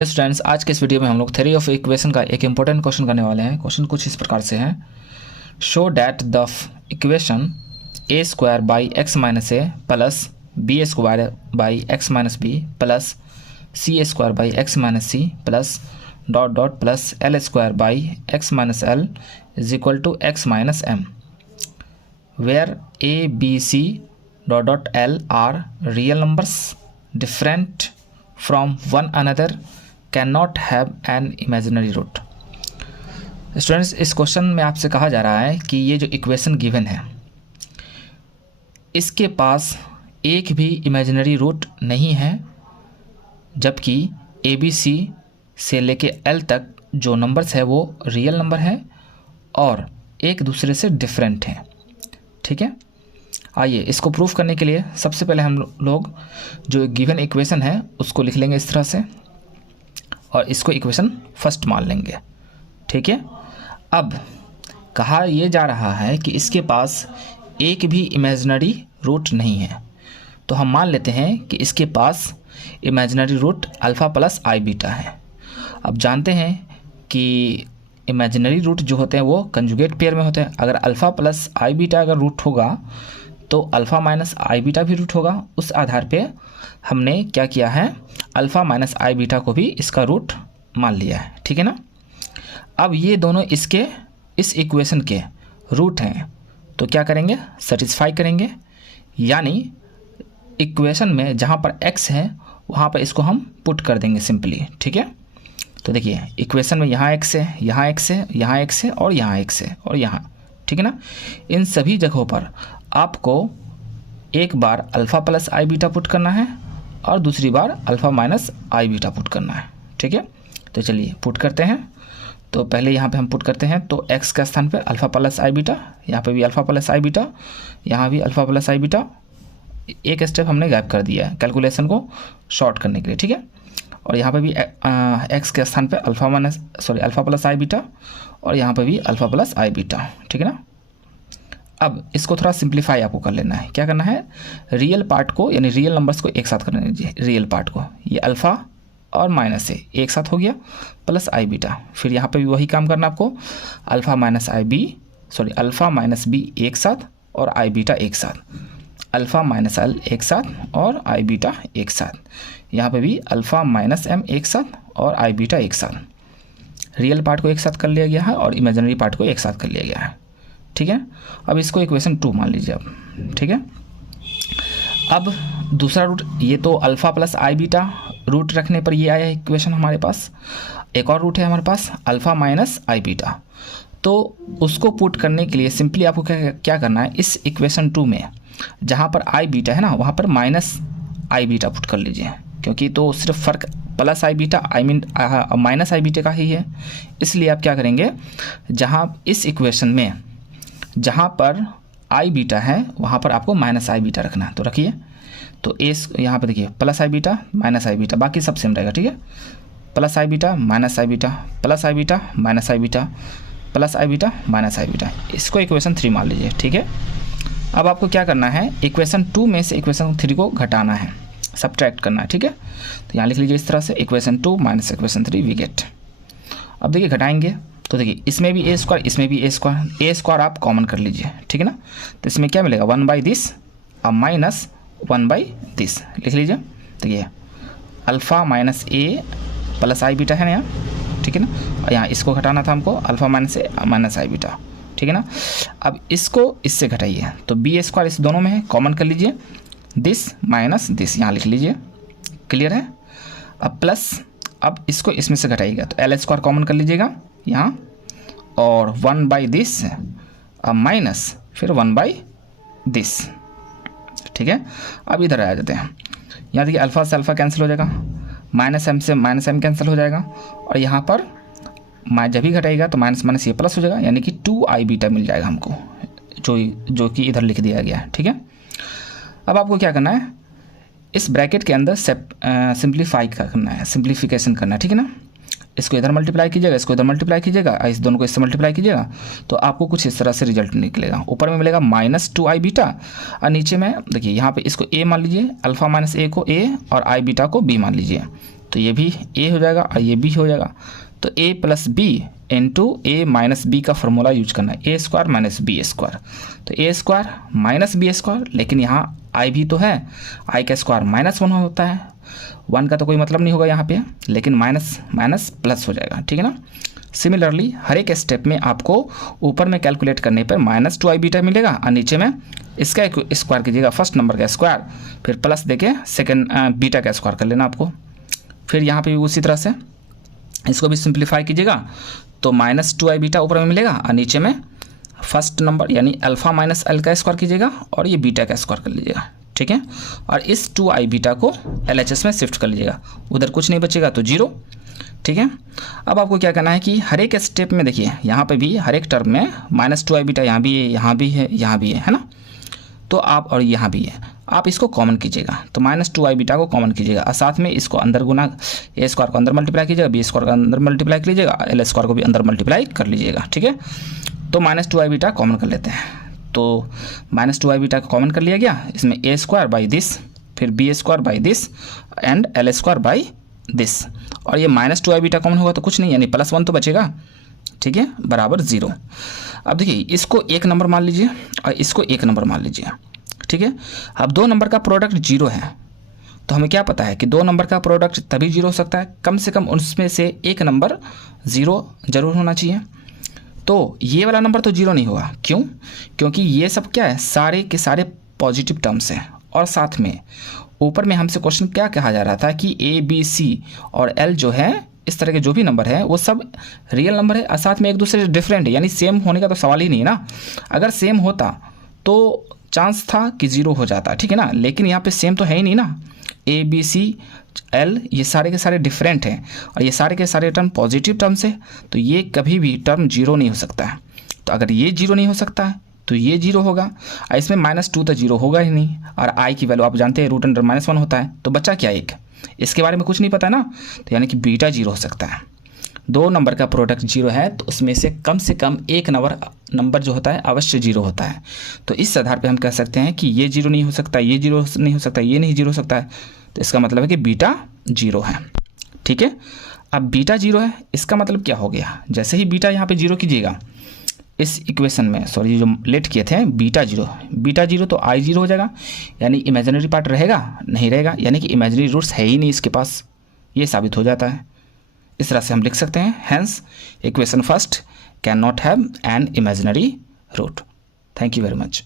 Students, आज के इस वीडियो में हम लोग थ्योरी ऑफ इक्वेशन का एक इंपॉर्टेंट क्वेश्चन करने वाले हैं। क्वेश्चन कुछ इस प्रकार से है। Show that the equation a square by x minus a plus b square by x minus b plus c square by x minus c plus dot dot plus l square by x minus l is equal to x minus m, where a b c dot dot l are real numbers different from one another can not have an imaginary root. Students, इस question में आपसे कहा जा रहा है कि ये जो इक्वेशन गिवन है इसके पास एक भी इमेजिनरी रूट नहीं है, जबकि ए बी सी से लेके एल तक जो नंबर्स है वो रियल नंबर है और एक दूसरे से डिफरेंट हैं। ठीक है, आइए इसको प्रूफ करने के लिए सबसे पहले हम लोग जो गिवन इक्वेशन है उसको लिख लेंगे इस तरह से और इसको इक्वेशन फर्स्ट मान लेंगे। ठीक है, अब कहा यह जा रहा है कि इसके पास एक भी इमेजिनरी रूट नहीं है, तो हम मान लेते हैं कि इसके पास इमेजिनरी रूट अल्फ़ा प्लस आई बीटा है। अब जानते हैं कि इमेजिनरी रूट जो होते हैं वो कंजुगेट पेयर में होते हैं। अगर अल्फ़ा प्लस आई बीटा अगर रूट होगा तो अल्फ़ा माइनस आई बीटा भी रूट होगा। उस आधार पे हमने क्या किया है, अल्फ़ा माइनस आई बीटा को भी इसका रूट मान लिया है। ठीक है ना। अब ये दोनों इसके इस इक्वेशन के रूट हैं, तो क्या करेंगे, सेटिस्फाई करेंगे, यानी इक्वेशन में जहाँ पर x है वहाँ पर इसको हम पुट कर देंगे सिंपली। ठीक है, तो देखिए इक्वेशन में यहाँ x है, यहाँ x है, यहाँ x है और यहाँ x है और यहाँ, ठीक है ना। इन सभी जगहों पर आपको एक बार अल्फ़ा प्लस आई बीटा पुट करना है और दूसरी बार अल्फ़ा माइनस आई बीटा पुट करना है। ठीक है, तो चलिए पुट करते हैं। तो पहले यहाँ पे हम पुट करते हैं, तो x के स्थान पे अल्फ़ा प्लस आई बीटा, यहाँ पे भी अल्फ़ा प्लस आई बीटा, यहाँ भी अल्फ़ा प्लस आई बीटा। एक स्टेप हमने गैप कर दिया है कैलकुलेशन को शॉर्ट करने के लिए। ठीक है, और यहाँ पे भी x के स्थान पे अल्फ़ा प्लस आई बीटा और यहाँ पे भी अल्फ़ा प्लस आई बीटा। ठीक है ना। अब इसको थोड़ा सिंप्लीफाई आपको कर लेना है। क्या करना है, रियल पार्ट को यानी रियल नंबर्स को एक साथ करना है। रियल पार्ट को ये अल्फ़ा और माइनस से एक साथ हो गया प्लस आई बीटा, फिर यहाँ पे भी वही काम करना आपको, अल्फ़ा माइनस बी एक साथ और आई बीटा एक साथ, अल्फ़ा माइनस एल एक साथ और आई बीटा एक साथ, यहाँ पे भी अल्फ़ा माइनस एम एक साथ और आई बीटा एक साथ। रियल पार्ट को एक साथ कर लिया गया है और इमेजिनरी पार्ट को एक साथ कर लिया गया है। ठीक है, अब इसको इक्वेशन 2 मान लीजिए अब। ठीक है, अब दूसरा रूट, ये तो अल्फ़ा प्लस आई बीटा रूट रखने पर ये आया इक्वेशन हमारे पास। एक और रूट है हमारे पास अल्फ़ा माइनस आई बीटा, तो उसको पुट करने के लिए सिंपली आपको क्या करना है, इस इक्वेशन 2 में जहाँ पर आई बीटा है ना वहाँ पर माइनस आई बीटा पुट कर लीजिए, क्योंकि तो सिर्फ फ़र्क प्लस आई बीटा माइनस आई बीटा का ही है। इसलिए आप क्या करेंगे, जहाँ इस इक्वेशन में जहाँ पर आई बीटा है वहाँ पर आपको माइनस आई बीटा रखना है, तो रखिए। तो यहाँ पर देखिए प्लस आई बीटा माइनस आई बीटा, बाकी सब सेम रहेगा। ठीक है, प्लस आई बीटा माइनस आई बीटा, प्लस आई बीटा माइनस आई बीटा, प्लस आई बीटा माइनस आई बीटा, इसको इक्वेशन 3 मान लीजिए। ठीक है, अब आपको क्या करना है, इक्वेशन 2 में से इक्वेशन 3 को घटाना है, सब्ट्रैक्ट करना है। ठीक है, तो यहाँ लिख लीजिए इस तरह से, equation 2 minus equation 3 we get. अब देखिए घटाएंगे तो देखिए इसमें भी ए स्क्वायर, इसमें भी ए स्क्वायर आप कॉमन कर लीजिए। ठीक है ना, तो इसमें क्या मिलेगा, 1/दिस और माइनस 1/दिस लिख लीजिए। देखिए alpha minus a plus I beta है ना यहाँ। ठीक है ना, और यहाँ इसको घटाना था हमको, अल्फ़ा माइनस ए माइनस आई बीटा। ठीक है ना, अब इसको इससे घटाइए तो बी स्क्वायर इस दोनों में है, कॉमन कर लीजिए, दिस माइनस दिस यहाँ लिख लीजिए। क्लियर है। अब प्लस, अब इसको इसमें से घटाइएगा तो एल स्क्वायर कॉमन कर लीजिएगा यहाँ, और 1/दिस माइनस फिर 1/दिस। ठीक है, अब इधर आ जाते हैं, यहाँ देखिए अल्फ़ा से अल्फ़ा कैंसिल हो जाएगा, माइनस एम से माइनस एम कैंसिल हो जाएगा, और यहाँ पर जब भी घटाएगा तो माइनस माइनस ये प्लस हो जाएगा, यानी कि 2 आई बीटा मिल जाएगा हमको, जो कि इधर लिख दिया गया है। ठीक है, अब आपको क्या करना है, इस ब्रैकेट के अंदर सिंप्लीफाई करना है, सिंप्लीफिकेशन करना है। ठीक है ना, इसको इधर मल्टीप्लाई कीजिएगा, इसको इधर मल्टीप्लाई कीजिएगा, इस दोनों को इससे मल्टीप्लाई कीजिएगा, तो आपको कुछ इस तरह से रिजल्ट निकलेगा। ऊपर में मिलेगा -2 आई बीटा और नीचे में देखिए यहाँ पे इसको ए मान लीजिए, अल्फ़ा माइनस ए को ए और आई बीटा को बी मान लीजिए। तो ये भी a हो जाएगा और ये b हो जाएगा। तो a plus b into a minus b का फॉर्मूला यूज करना है, a square minus b square. तो a square minus b square, लेकिन यहाँ आई भी तो है, आई का स्क्वायर -1 होता है, 1 का तो कोई मतलब नहीं होगा यहाँ पे, लेकिन माइनस माइनस प्लस हो जाएगा, ठीक है ना। सिमिलरली हर एक स्टेप में आपको ऊपर में कैलकुलेट करने पर -2i बीटा मिलेगा और नीचे में इसका स्क्वायर कीजिएगा, फर्स्ट नंबर का स्क्वायर, फिर प्लस देके सेकेंड बीटा का स्क्वायर कर लेना आपको। फिर यहाँ पे भी उसी तरह से इसको भी सिंप्लीफाई कीजिएगा, तो -2i बीटा ऊपर में मिलेगा और नीचे में फर्स्ट नंबर यानी अल्फ़ा माइनस एल का स्क्वायर कीजिएगा और ये बीटा का स्क्वायर कर लीजिएगा, ठीक है। और इस 2i बीटा को LHS में शिफ्ट कर लीजिएगा, उधर कुछ नहीं बचेगा तो 0, ठीक है। अब आपको क्या करना है कि हर एक स्टेप में देखिए यहाँ पे भी हर एक टर्म में -2i बीटा यहाँ भी है, यहाँ भी है, यहाँ भी है ना, तो आप और यहाँ भी है, आप इसको कॉमन कीजिएगा, तो -2i बीटा को कॉमन कीजिएगा और साथ में इसको अंदर गुना, ए स्क्वायर को अंदर मल्टीप्लाई कीजिएगा, बी स्क्वायर को अंदर मल्टीप्लाई कर लीजिएगा, एल स्क्वायर को भी अंदर मल्टीप्लाई कर लीजिएगा, ठीक है। तो -2i बीटा कॉमन कर लेते हैं, तो -2i बीटा को कॉमन कर लिया गया, इसमें ए स्क्वायर बाई दिस, फिर b square by this and l square by this, और ये -2i बीटा कॉमन होगा तो कुछ नहीं यानी +1 तो बचेगा, ठीक है, बराबर 0। अब देखिए इसको 1 नंबर मान लीजिए और इसको 1 नंबर मान लीजिए, ठीक है। अब 2 नंबर का प्रोडक्ट 0 है, तो हमें क्या पता है कि 2 नंबर का प्रोडक्ट तभी 0 हो सकता है, कम से कम उसमें से एक नंबर 0 जरूर होना चाहिए। तो ये वाला नंबर तो 0 नहीं होगा, क्यों? क्योंकि ये सब क्या है, सारे के सारे पॉजिटिव टर्म्स हैं, और साथ में ऊपर में हमसे क्वेश्चन क्या कहा जा रहा था कि ए बी सी और एल जो है इस तरह के जो भी नंबर है वो सब रियल नंबर है और साथ में एक दूसरे से डिफरेंट है, यानी सेम होने का तो सवाल ही नहीं है ना। अगर सेम होता तो चांस था कि 0 हो जाता, ठीक है ना, लेकिन यहाँ पे सेम तो है ही नहीं ना। ए बी सी एल ये सारे के सारे डिफरेंट हैं और ये सारे के सारे टर्म पॉजिटिव टर्म्स है, तो ये कभी भी टर्म 0 नहीं हो सकता है। तो अगर ये 0 नहीं हो सकता है तो ये 0 होगा, और इसमें -2 तो 0 होगा ही नहीं, और आई की वैल्यू आप जानते हैं √(-1) होता है, तो बचा क्या 1, इसके बारे में कुछ नहीं पता ना, तो यानी कि बीटा 0 हो सकता है। 2 नंबर का प्रोडक्ट 0 है तो उसमें से कम एक नंबर जो होता है अवश्य 0 होता है। तो इस आधार पे हम कह सकते हैं कि ये 0 नहीं हो सकता, ये 0 नहीं हो सकता, ये नहीं 0 हो सकता है, तो इसका मतलब है कि बीटा 0 है, ठीक है। अब बीटा 0 है, इसका मतलब क्या हो गया, जैसे ही बीटा यहाँ पे 0 कीजिएगा इस इक्वेशन में, सॉरी जो लेट किए थे बीटा 0 तो आई 0 हो जाएगा, यानी इमेजिनरी पार्ट रहेगा नहीं रहेगा, यानी कि इमेजिनरी रूट्स है ही नहीं इसके पास, ये साबित हो जाता है। इस तरह से हम लिख सकते हैं, hence equation first can not have an imaginary root. Thank you very much.